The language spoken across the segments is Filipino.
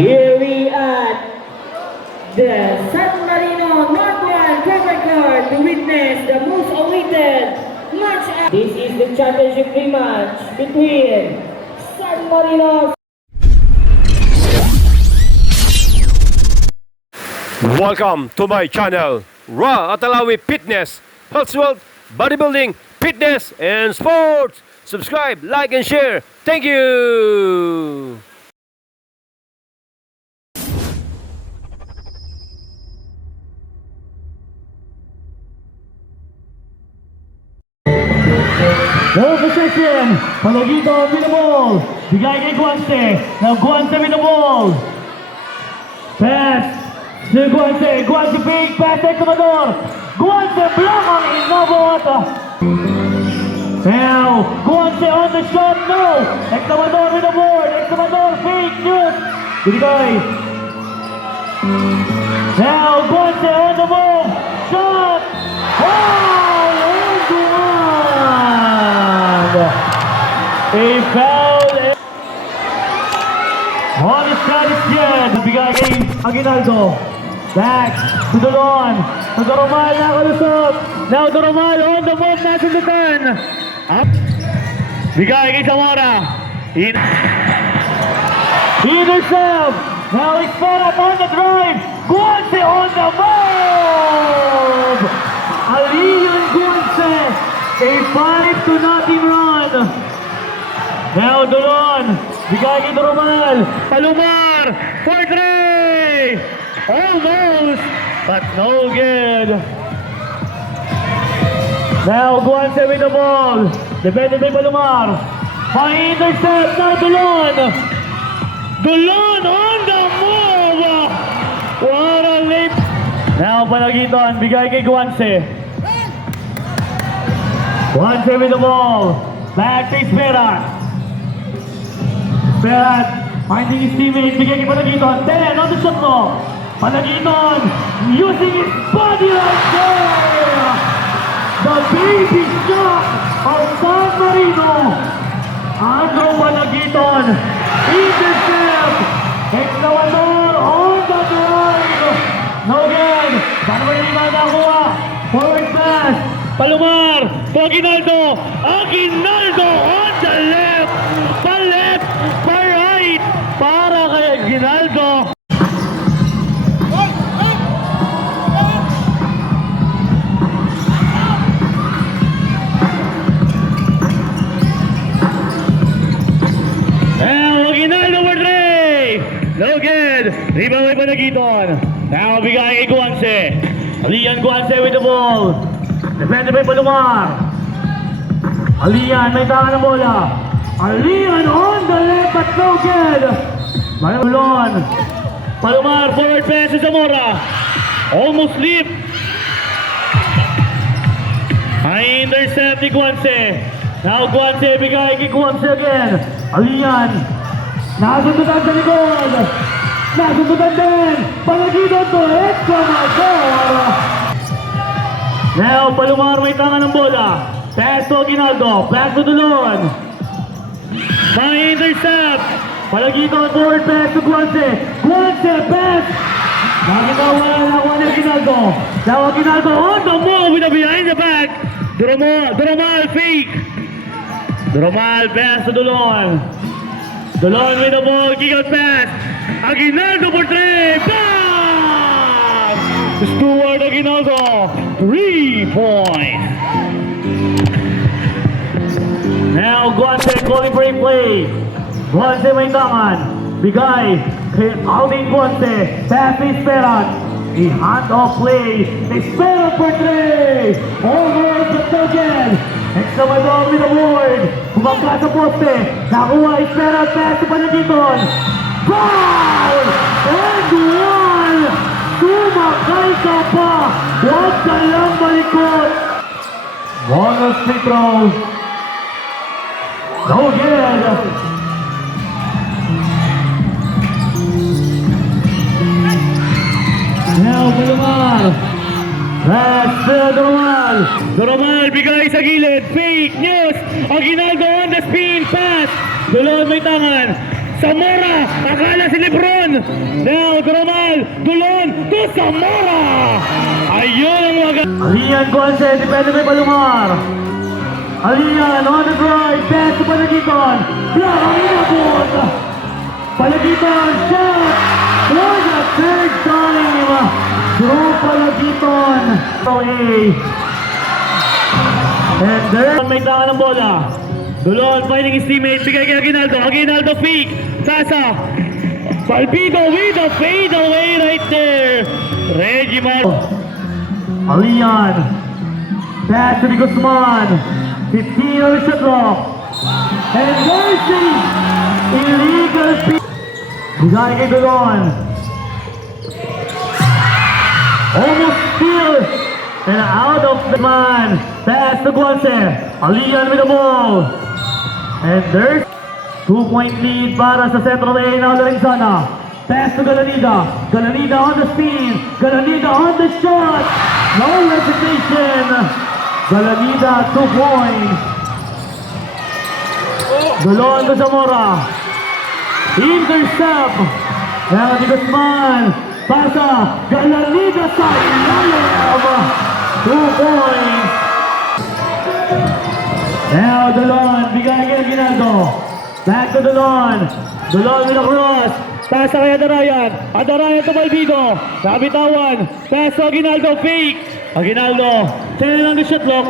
Here we at the San Marino Northland Cover Court to witness the most awaited match. This is the championship rematch between San Marino. Welcome to my channel, Ra Atalawi Fitness, Health Wealth, Bodybuilding, Fitness, and Sports. Subscribe, like, and share. Thank you! No possession. Palagito with the ball. Bigay kay Guanse. Now Guanse with the ball. Pass. To Guanse. Guanse big pass kay Examador. Guanse block on Innovot. Now Guanse on the shot. No. Examador with the board. Examador fake shoot. Bigay. Now Guanse on the ball. Shot. Wow! A foul on the Christian. Bigay kay Aguinaldo. Back to Dolon. To Doromal, nakalusot. Now Doromal on the move, nasa the turn. Up. Bigay kay Zamora. Intercept. Now it's fed up on the drive. Guanse on the move. Alian Guanse. A 5-0 run. Now Dolon. Bigay kay Doromal. Palomar. For three. Almost. But no good. Now Guanse with the ball. Defended by Palomar. Pa-intercept na Dolon. Dolon on the move. What a leap. Now Palagiton. Bigay kay Guanse. Guanse with the ball. Back to Esperat. Esperat finding his teammate. Bigay kay Palagiton. 10 on the shot clock. Palagiton using his body right there. The baby shot of San Marino. Andrew Palagiton. Intercept. Examador on the drive. No good. Paano ba yung nakakuha? Forward pass. Palomar. To Aguinaldo. Aguinaldo on the left. Pa-left. Pa-right. Para kay Aguinaldo. No good. Rebound by Panagiton. Now bigay kay Guanse. Alian Guanse with the ball. Defended by Palomar. Alian may tangan ng bola. Alian on the left but no good. Malulon. Palomar forward pass to Zamora. Almost leap. High intercept ni Guanse. Now Guanse bigay kay Guanse again. Alian. Nasundutan sa likod! Nasundutan din! Palagiton to! Examador! Now, Palomar may tangan ng bola. Pass to Aguinaldo. Back to Dolon. May intercept. Palagiton forward pass to Guanse. Guanse pass! Nakitawa na ni Aguinaldo. Now Aguinaldo on the move with a behind the back. Doromal fake. Doromal pass to Dolon. Dolon with the ball, kick out pass. Aguinaldo for three. Bam! Stuart Aguinaldo, 3 points. Now Guanse calling for a play. Guanse may tangan. Bigay kay Aldin Guanse. Pass is Esperat. A hand-off play. Esperat for three. Almost the token. Examador with the board. Bumangka sa poste. Nakuha Esperat pass to Panagiton. Foul! And one! Sumakay ka pa! Huwag ka lang malikot! Bonus free throw. No good! Now Palomar. Pass to Doromal. Doromal bigay sa gilid. Fake news. Aguinaldo on the spin pass. Dolon may tangan. Zamora! Akala si Lebron! Now, Romal! Dulon to Zamora! Ayun ang mga... Alian Guanse, depende kay Palumar. Alian on the drive, pass to Palagiton. Block ang inabot. Palagiton, shot! For the third time! Throw Palagiton. And there, may tangan ng bola. Dulon, finding his teammate. Bigay kay Aguinaldo. Aguinaldo fake. Sasa. Palpito with a fade away right there. Reggie Mar. Alian. Pass to the Guzman. 15 on the shot clock. And there's the illegal feed. Bigay kay Dulon. Almost still. And out of the man. Pass to Guanse. Alian with the ball. And there's 2-point lead para sa Central A na Lorenzana. Pass to Galanida. Galanida on the spin. Galanida on the shot. No hesitation. Galanida 2 points. Dulon to Zamora. Intercept. Now di Guzman. Pasa. Galanida sa ilalim. 2 points. Now Dulon. Bigay kay Aguinaldo. Back to Dulon. Dulon with a cross. Pass kay Adarayan. Adarayan to Balbido. Nabitawan. Pass to Aguinaldo. Fake. Aguinaldo. 10 on the shot clock.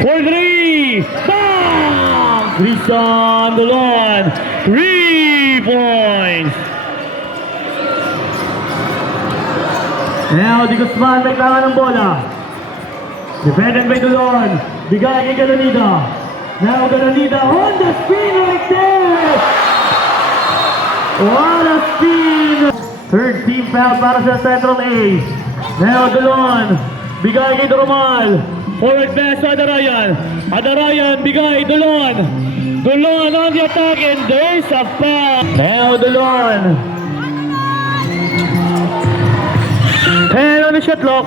For 3. Bang! Christian Dulon. 3 points. Now, Di Guzman naglangan ng bola. Defended by Dulon. Bigay kay Galanida. Now Galanida on the spin right there! What a spin! Third team foul para sa Central A. Now Dulon. Bigay kay Romal. Forward pass to Adarayan. Adarayan, bigay, Dulon. Dulon on the attack and there's a foul. Now Dulon. 10 on the shot clock.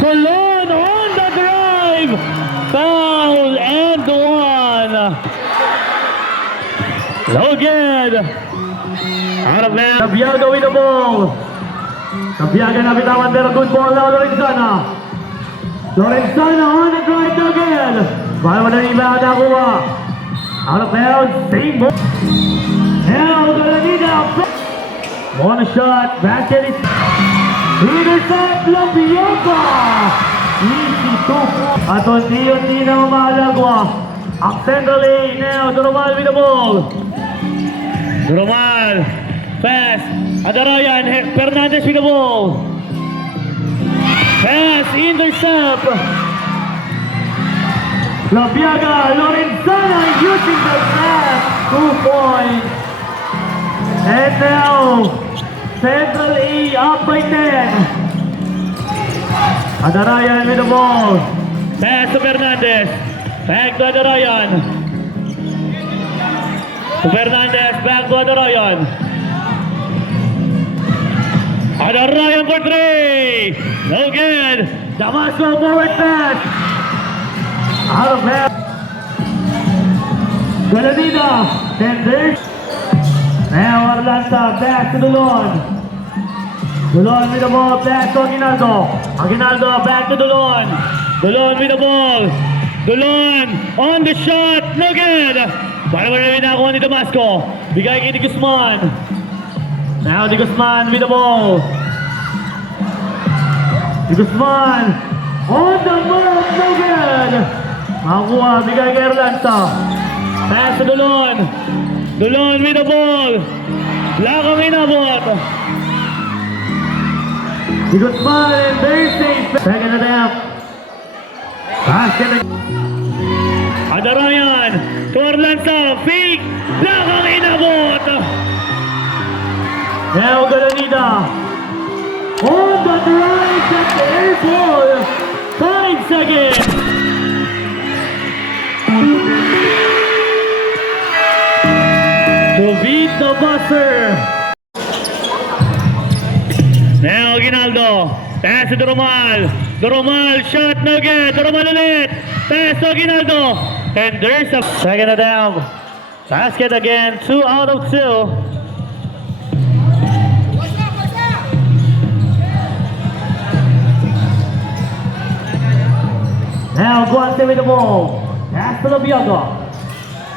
Dulon on the drive. Foul and 1. Logan. Out of man. Sabiaga with the ball. Sabiaga nabitawan pero good ball now Lorenzana. Lorenzana on the drive again. Ball mo na rebound nakuha. Out of bounds. Same ball. Now Galanida. One shot. Basket is. Intercept Labiaga. Easy 2. At unti-unti na umalagwa. Ang Central A now. Doromal with the ball. Doromal. Pass. Adarayan. Fernandez with the ball. Pass. Intercept. Labiaga. Lorenzana using the pass. 2 points. And now Central A up by 10. Adarayan with the ball. Pass to Fernandez. Back to Adarayan. To Fernandez. Back to Adarayan. Adarayan for 3. No good. Damasco forward pass. Out of half. Galanida. And there's. Now Arlanta. Back to Dulon. Dulon with the ball, back to Aguinaldo. Aguinaldo, back to Dulon. Dulon with the ball. Dulon on the shot. No good. Para mo rin nakuha ni Damasco. Bigay kay Di Guzman. Now Di Guzman with the ball. Di Guzman on the mark. No good. Makuha, bigay kay Arlanta. Pass to Dulon. Dulon with the ball. Lakang inabot. Di Guzman and very safe. Second attempt. Basket. Adarayan to Arlanza. Fake. Lakang inabot. Now Galanida. On the drive at the air ball. 5 seconds. To beat the buzzer. Now Aguinaldo. Pass to Doromal. Doromal shot no good. Doromal ulit. Pass to Aguinaldo. And there's a second attempt. Basket again, 2 out of 2. Now Guante with the ball. Pass to Labiaga.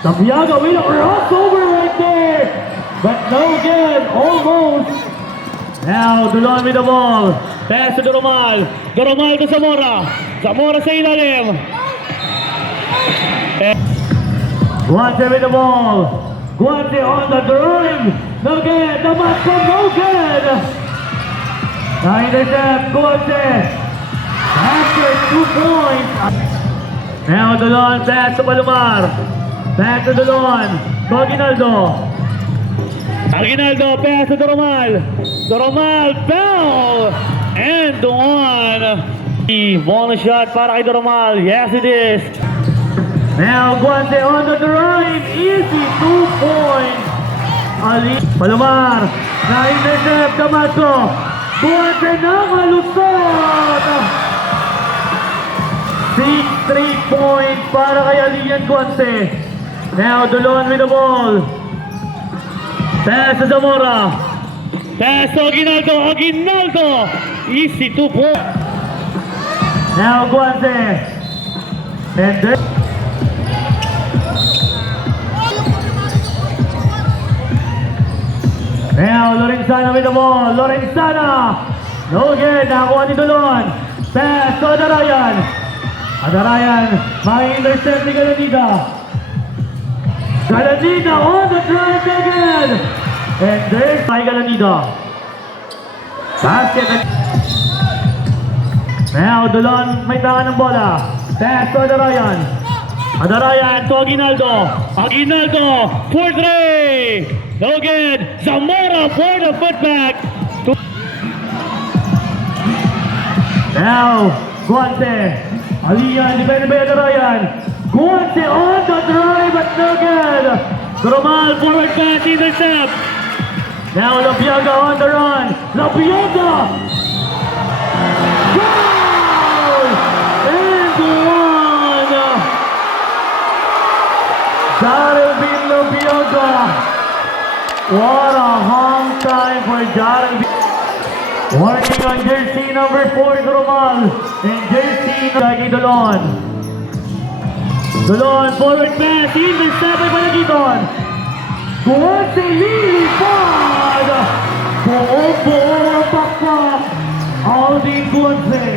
Labiaga with a crossover right there. But no good, almost. Now Dulon with the ball. Pass to Doromal. Doromal to Zamora. Zamora sa ilalim. Guante with the ball. Guante on the drive. No good. The Matko, no good. Now intercept. Guante. After 2 points. Now Dulon back to Palomar. Back to Dulon. To Aguinaldo. Aguinaldo pass to Doromal. Doromal foul. And one. Bonus shot para kay Doromal. Yes it is. Now Guante on the drive. Easy 2 points. Ali Palomar. Na-intercept Camacho. Guante nakalusot. 6 3 points para kay Alian Guante. Now Dulon with the ball. Pass to Zamora. Pass to Aguinaldo. Aguinaldo. Easy 2 points. Now Guante. And then now Lorenzana with the ball. Lorenzana. No good. Nakakuha ni Dulon. Pass to Adarayan. Adarayan. Ma-intercept ni Galanida. Galanida on the drive again. And there's by Galanida. Basket. Now Dulon may tangan ng bola. Pass to Adarayan. Adarayan to Aguinaldo. Aguinaldo for 3. No good. Zamora for the putback. Now Guante. Alian, defended by Adarayan. Guante on the drive but no good. Doromal forward pass, intercept. Now Labiaga on the run. Labiaga. Goal! And one. Darwin Labiaga. What a hung time for Darwin. Warning on jersey number 4, Doromal. And jersey kay Dulon. Dulon, forward pass, intercept by Panagiton. Guante lilipad. Buo-buo ang pakpak. Aldin Guante.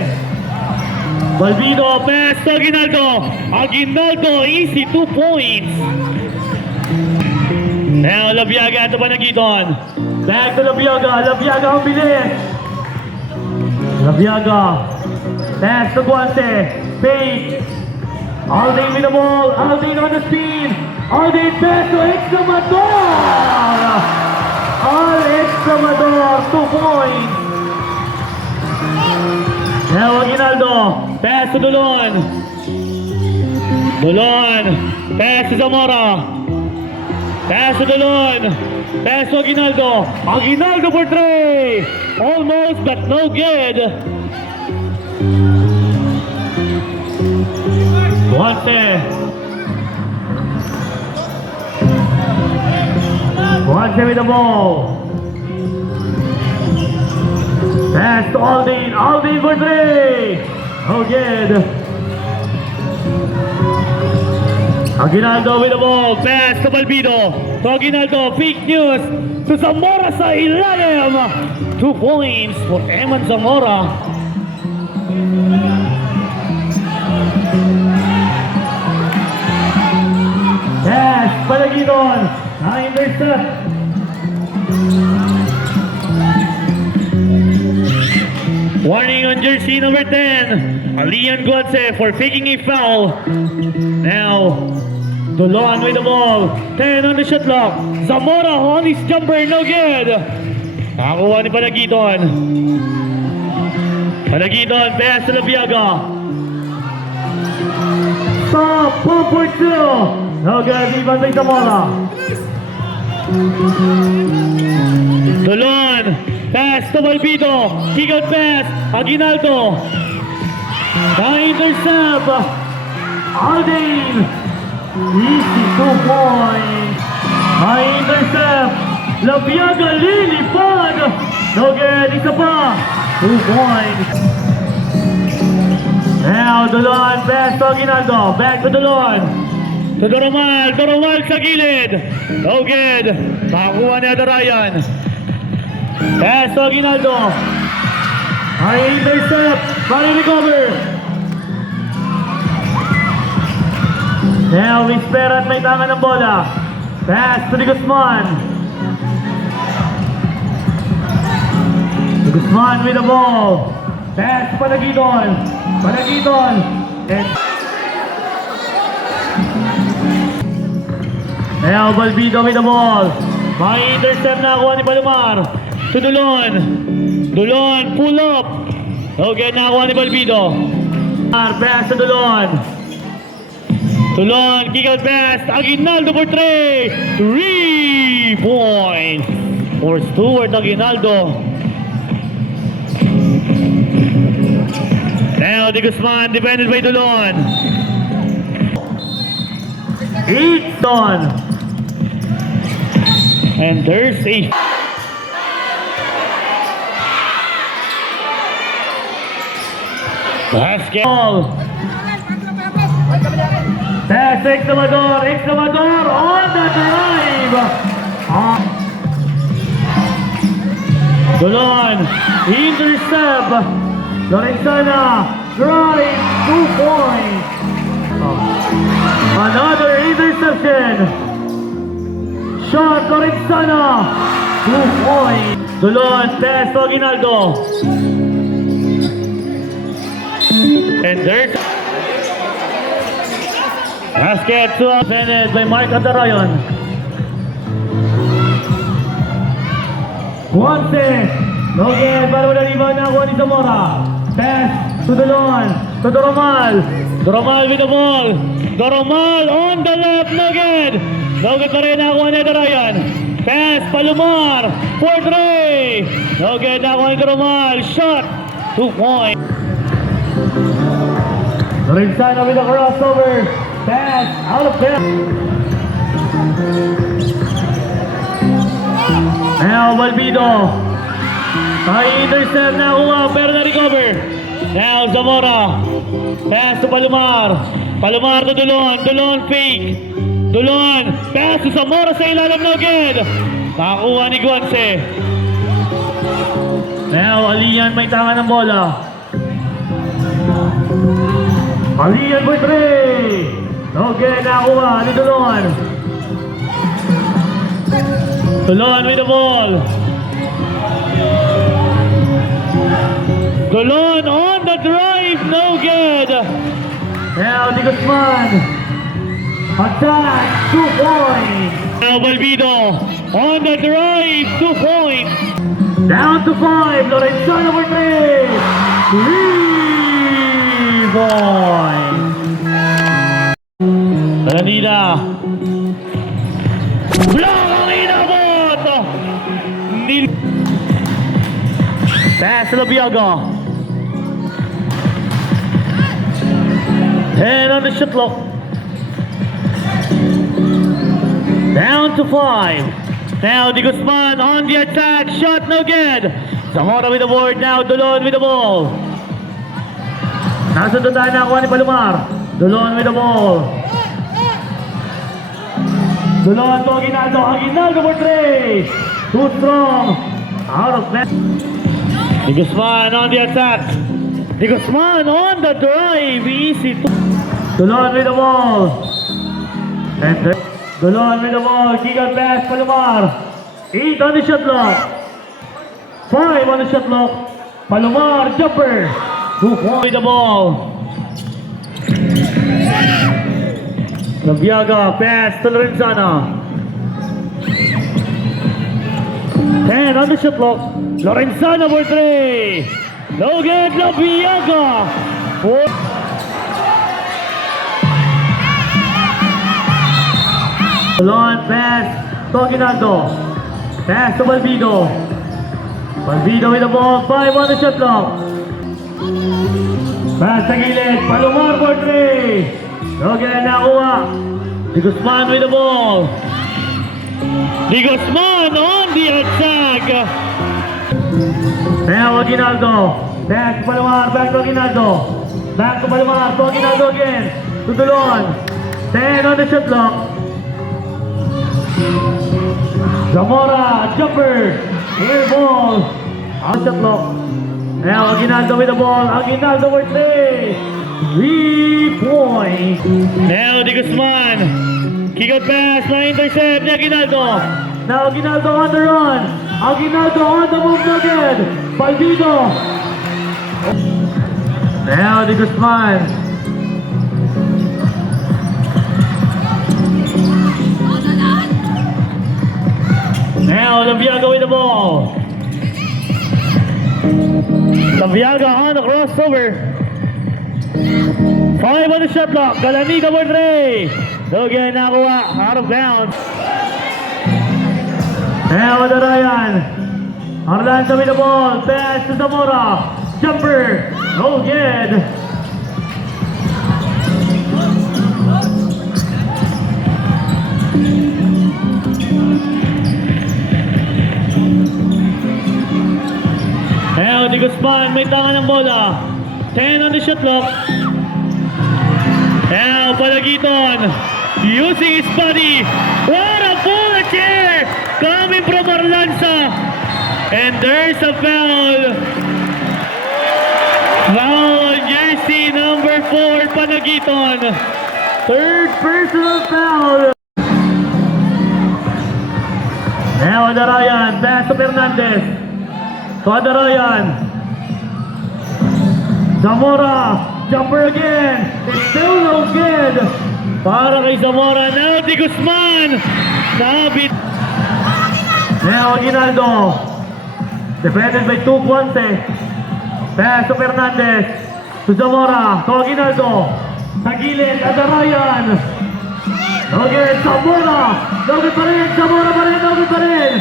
Balbido, pass to Aguinaldo. Aguinaldo, easy 2 points. Now Labiaga to Panagiton. Back to Labiaga. Labiaga ang bilis. Labiaga. Pass to Guante. Fake. Aldin with the ball. Aldin on the speed. Aldin pass to Examador. Examador. 2 points. Now Aguinaldo. Pass to Dulon. Dulon. Pass to Zamora. Pass to Dulon. Pass to Aguinaldo. Aguinaldo for 3. Almost but no good. Guante. Guante with the ball. Pass to Aldin. Aldin for 3. No good. Aguinaldo with the ball. Pass to Balbido. To Aguinaldo. Fake news. To Zamora sa ilalim. 2 points for Eman Zamora. Pass. Palagiton. Na-intercept. Warning on jersey number 10. Alian Guante for faking a foul. Now Dulon with the ball. 10 on the shot clock. Zamora on his jumper, no good. Nakakuha ni Panagiton. Panagiton, pass to Labiaga. Stop, pump for 2. No good, even by Zamora. Dulon, pass to Balbido. Kick out pass, Aguinaldo. Na-intercept. Aldin. Easy 2 points. Labiaga lilipad. No good. Isa pa. 2 points. Now, Dulon. Pass to Aguinaldo. Back to Dulon. To Doromal. Doromal sa gilid. No good. Makakuha ni Adarayan. Pass to Aguinaldo. Ay intercept. Bali recover. Now, Wispera at may tangan ng bola. Pass to Di Guzman. Di Guzman with the ball. Pass Panagiton. Panagiton. And now, Balbido with the ball. May intercept na kuha ni Palomar. To Dulon. Dulon, pull up. Okay, nakuha ni Balbido. Pass to Dulon. Dulon, kick out pass. Aguinaldo for 3. 3 points for Stuart Aguinaldo. Now, Di Guzman, defended by Dulon. 8 on. And there's a basketball. Pass, Examador on the drive. Dulon, intercept. Lorenzana, drive, 2 points. Another interception. Shot, Lorenzana, 2 points. Dulon, pass to Aguinaldo. And there's basket to defended by Mark Adarayan. Guante. No good. Para wala rebound na kuha ni Zamora. Pass to Dulon. To Doromal. Doromal with the ball. Doromal on the left. No good. No good pa rin na kuha ni Adarayan. Pass Palomar. 4-3. No good na kuha ni Doromal. Shot. 2 points. Lorenzana with a crossover. Pass out of bounds. Now Balbido. Ay intercept na kuha pero na-recover. Now Zamora. Pass to Palomar. Palomar to Dulon. Dulon fake. Dulon. Pass to Zamora sa ilalim no good. Nakakuha ni Guanse. Now Alian may tanga ng bola. Alian for 3. No good. Nakakuha ni Dulon. Dulon with the ball. Dulon on the drive, no good. Now Di Guzman. Attack, 2 points. Now Balbido on the drive, 2 points. Down to 5, Lorenzana for 3. 3 points. Aranida. Block ang inabot. Pass to Labiaga. 10 on the shot clock. Down to 5. Now Di Guzman on the attack. Shot no good. Zamora with the board now. Dulon with the ball. Nasa doon tayo nakuha ni Palomar. Dulon with the ball. Dulon to Aguinaldo. Aguinaldo for 3. Too strong. Out of net. Di Guzman on the attack. Di Guzman on the drive. Easy to. Dulon with the ball. And Dulon with the ball. Kick out pass. Palomar. 8 on the shot clock. 5 on the shot clock. Palomar jumper. 2 points with the ball. Labiaga pass to Lorenzana. 10 on the shot clock. Lorenzana for 3. No good. Labiaga. 4. Dulon pass to Aguinaldo. Pass to Balbido. Balbido with the ball. 5 on the shot clock. Pass sa gilid. Palomar for 3. No good. Nakuha. Di Guzman with the ball. Di Guzman on the attack. Now Aguinaldo. Back to Palomar. Back to Aguinaldo. Back to Palomar. To Aguinaldo again. To Dulon. 10 on the shot clock. Zamora. Jumper. Air ball. On the shot clock. Now Aguinaldo with the ball. Aguinaldo with 3. 3 points. Now Di Guzman. Kick out pass. Na intercept ni Aguinaldo. Now Aguinaldo on the run. Aguinaldo on the move again. Baldido. Now Di Guzman. Now Laviaga with the ball. Laviaga on the crossover. 5 on the shot clock. Galanita with 3. Again, nakuha. Out of bounds. Now with Ryan. Orlando with the ball. Pass to Zamora. Jumper. No good. Now Di Guzman. May tangan ng bola. 10 on the shot clock. Now Palagiton. Using his body. What a bullet here. Coming from Arlanza. And there's a foul. Foul on jersey number 4, Panagiton. Third personal foul. Now Adarayan, pass to Fernandez. To Adarayan. Zamora, jumper again. It's still no good. Para kay Zamora. Now Di Guzman. Sabit. Now Aguinaldo. Defended by 2 Puente. Pass to Fernandez. To Zamora. To Aguinaldo. Sa gilid. Adarayan. Okay, Zamora. Nogit pa rin. Zamora pa rin. Nogit pa rin.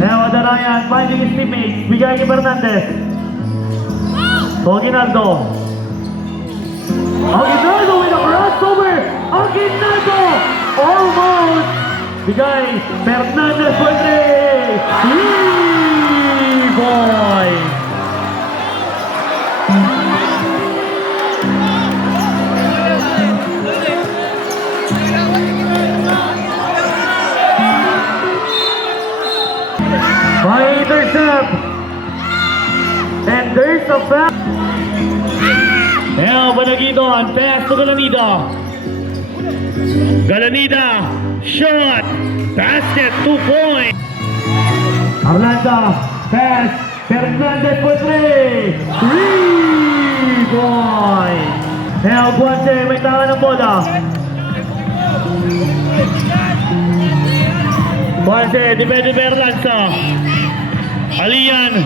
Now Adarayan finding his teammates. Bigay kay Fernandez. To Aguinaldo. Aguinaldo with a crossover. Aguinaldo. Almost. Bigay. Fernandez for 3. Boy. By intercept. And there's a foul. Now Panagiton. Pass to Galanida. Galanida. Shot. Basket. 2 points. Arlanda. Pass. Fernandez for 3. 3 points. Now Guante. May tangan ng bola. Guante. Defended by Arlanza. Alian.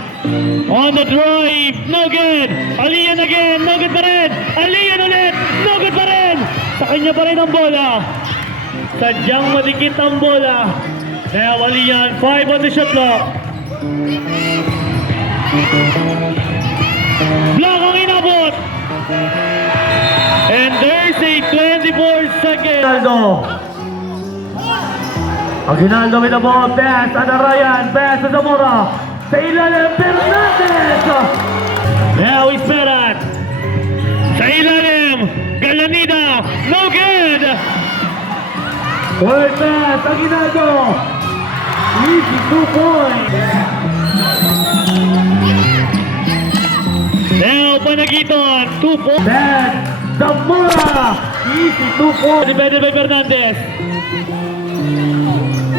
On the drive. No good. Alian again. No good pa rin. Alian ulit. No good pa rin. Sa kanya pa rin ang bola. Sadyang madikit ang bola. Now Alian. 5 on the shot clock. Block ang inabot. And there's a 24-second. Aguinaldo with the ball. Pass. Adarayan. Pass to Zamora. Sa ilalim. Fernandez. Now he's Merat. Sa ilalim. Galanida. No good. Third pass. Aguinaldo. Easy 2 points. Now Panagiton. 2 points. Pass. Zamora. Easy 2 points. Defended by Fernandez.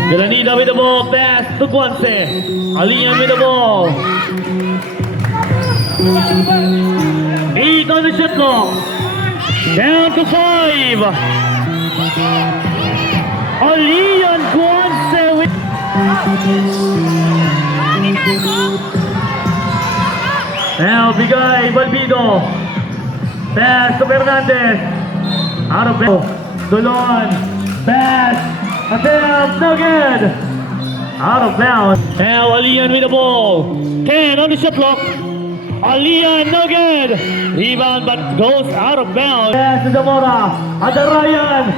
Galanida with the ball. Pass to Guance. Alian with the ball. 8 on the shot clock. Down to 5. Alian Guance with... Now Bigay Balbido. Pass to Fernandez. Out of bounds. Dulon. Pass. Attempt. No good. Out of bounds. Now Alian with the ball. 10 on the shot clock. Alian, no good. Rebound but goes out of bounds. Pass to Zamora. Adarayan.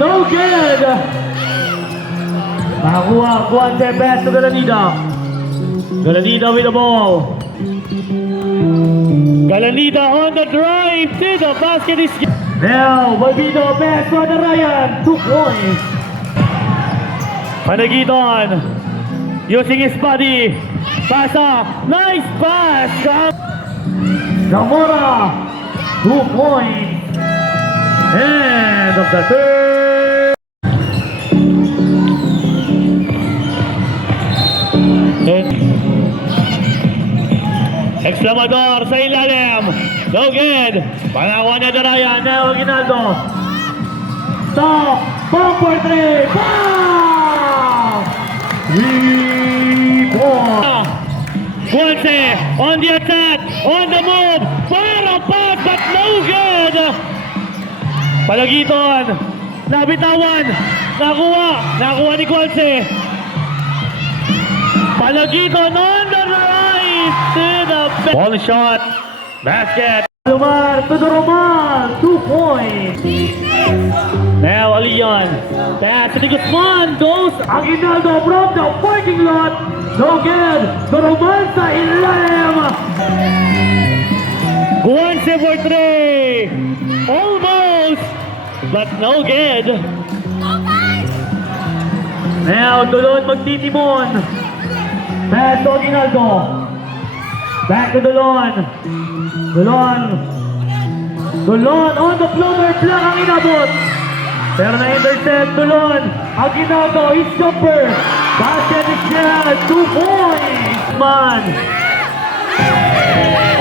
No good. Nakakuha, Guante, pass to Galanida. Galanida with the ball. Galanida on the drive to the basket is... Now, Balbino, pass for the Ryan. 2 points. Panagiton, using his body. Pass up. Nice pass. Zamora, 2 points. End of the third. Exclamador sa ilalim. No good. Panakuha niya na Ryan. Now, Aguinaldo. Stop. Bomb for 3. Bam! 3 points. Guance on the attack. On the move. Para pass but no good. Palagiton. Nabitawan. Nakuha ni Guance. Palagiton on the right to the ball shot. Basket. Lumar to the Roman. 2 points. Now Alian. Pass to Guzman. Goes Aguinaldo from the parking lot. No good. The Roman sa ilalim. Guance for 3. Almost. But no good. Now Dolon magtitimon. Pass to Aguinaldo. Back to Dolon. Dolon on the floater. Block ang inabot. Pero na-intercept. Dolon. Aguinaldo. His jumper. Basket is good. 2 points. Man.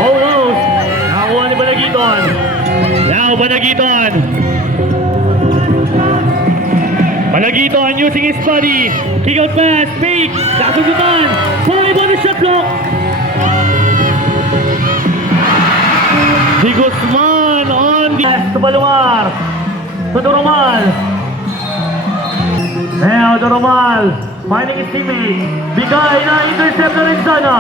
Almost. Nakakuha ni Banagiton. Now Banagiton. Banagiton using his body. Kick out pass. Fake. Nakasundutan. 5 on the shot clock. Di Guzman on the pass to Balumar. To Doromal. Now Doromal finding his teammate. Bigay na intercept na rin sana.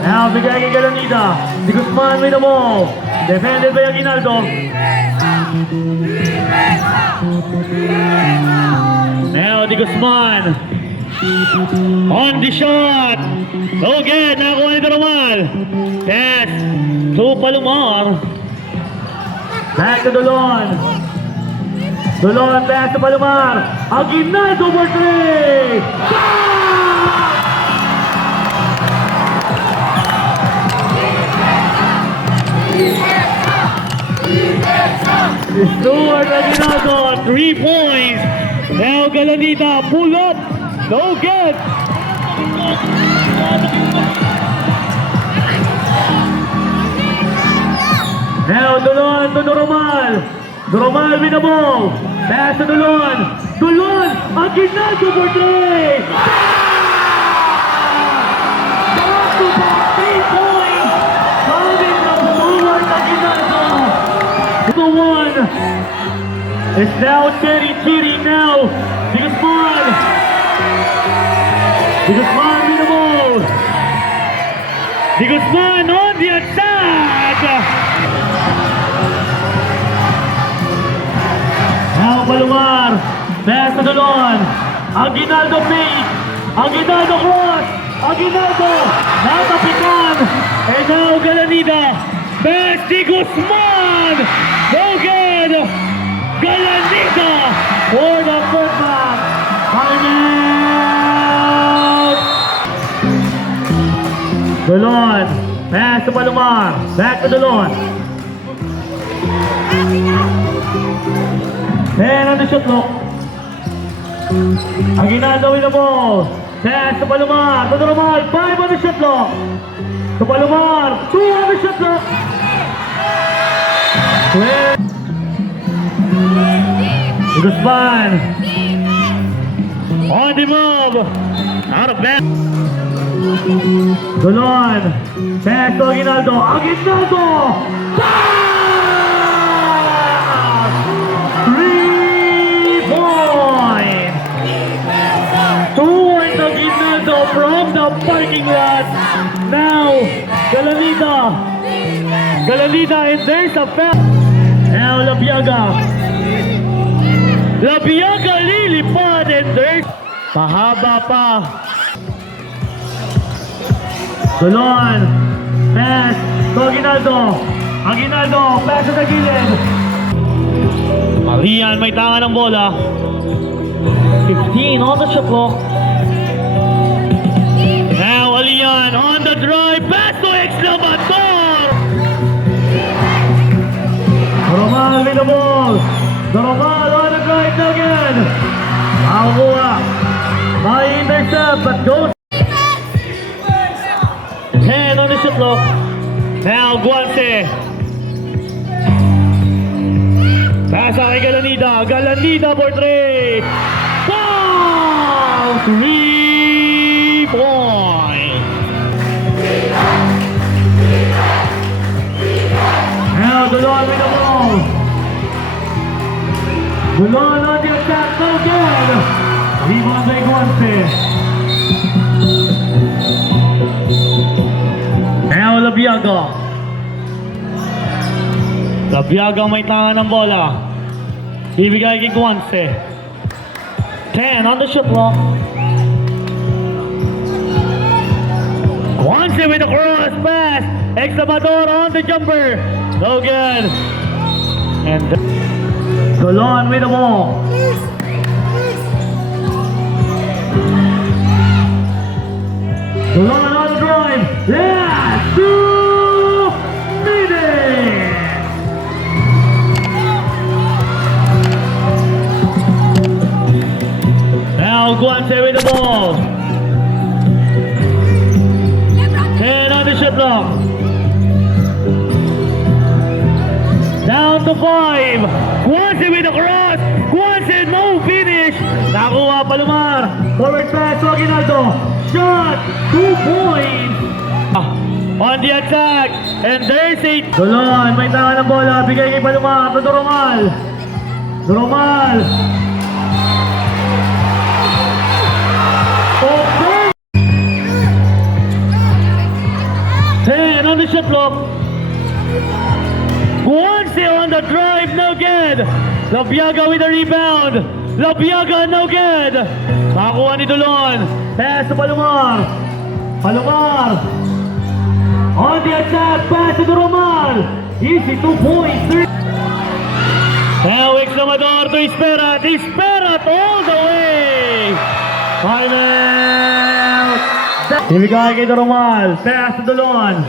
Now bigay kay Galanida. Di Guzman with the ball. Defended by Aguinaldo. Now Di Guzman on the shot. No good. Nakakuha ni Doromal. Pass to Palomar. Back to Dolon. Dolon pass to Palomar. Aguinaldo for 3. Stuart Aguinaldo, 3 points. Now Galanida, pull up. No good. Now Dolon to Doromal. Doromal with the ball. Pass to Dolon. Dolon, Aguinaldo for 3. Back to back 3 points. Coming from Stuart Aguinaldo. The one. It's now cheating now. Di Guzman. Di Guzman with the ball. Di Guzman on the attack. Now Palomar. Pass to Dolon. Aguinaldo fake. Aguinaldo cross. Aguinaldo. Natapikan. And now Galanida. Pass Di Guzman. No good. Galanida for the putback. Timeout. Dolon. Pass to Palomar. Back to Dolon. 10 on the shot clock. Aguinaldo with the ball. Pass to Palomar. To Doromal. 5 on the shot clock. To Palomar. 2 on the shot clock. 12. Guzman. On the move. Out of bounds. Dolon. Pass to Aguinaldo. Aguinaldo. Pass! 3 points. 2 points Aguinaldo from the parking lot. Now, Galanida, and there's a foul. Now, Labiaga lilipad, and there's Pahaba pa. Dulon. Pass. To Aguinaldo. Aguinaldo. Pass sa gilid. Rian may tanga ng bola. 15 on the shot clock. Now Alian on the drive. Pass to Exclamator. Romal with the ball. Romal on the drive again. Awa. May intercept but goes. 10 on the shot clock. Now Guance. Pasa kay Galanida. Galanida for 3. Wow! 3 points. Now Dulon with the ball. Dulon on the attack. No good. Rebound by Guance. Now Labiaga. Labiaga may tanga ng bola. Ibigay kay Guance. 10 on the shot clock. Guance with a cross pass. Exclamator on the jumper. No good. And Dulon with the ball. Dulon on the drive. Last 2 minutes. Now Guance with the ball. 10 on the shot clock. Down to 5. Guance with the cross. Guance no finish. Nakuha Palomar. Forward pass to Aguinaldo. Shot. 2 points. On the attack. And there's a Dulon. May tanga ng bola. Bigay kay Palomar. To Doromal. Doromal. Okay. 10 on the shot clock. Guance on the drive, no good. Labiaga with a rebound. Labiaga, no good. Makakuha ni Dulon. Pass to Palomar. Palomar. On the attack, pass to Doromal. Easy 2 points. Now Exclamador to Esperat. Esperat all the way. Final. Ibigay kay Doromal. Pass to Dulon.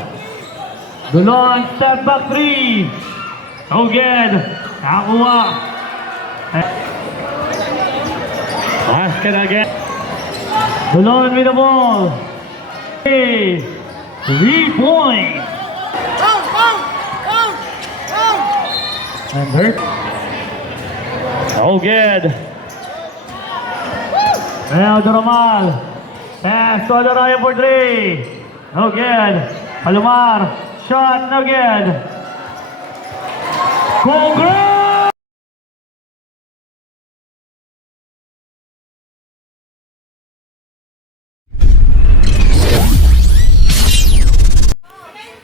Dulon, step back 3. No good. Nakakuha. Basket again. Dulon with the ball. 3 points. And hurt. No good. Now Doromal. Pass to Alarayan for 3. No good. Palomar. Shot, no good. Congrats!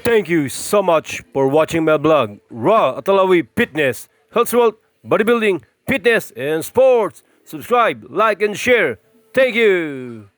Thank you so much for watching my blog, Raw Atalawi Fitness, Health World, Bodybuilding, Fitness, and Sports. Subscribe, like, and share. Thank you.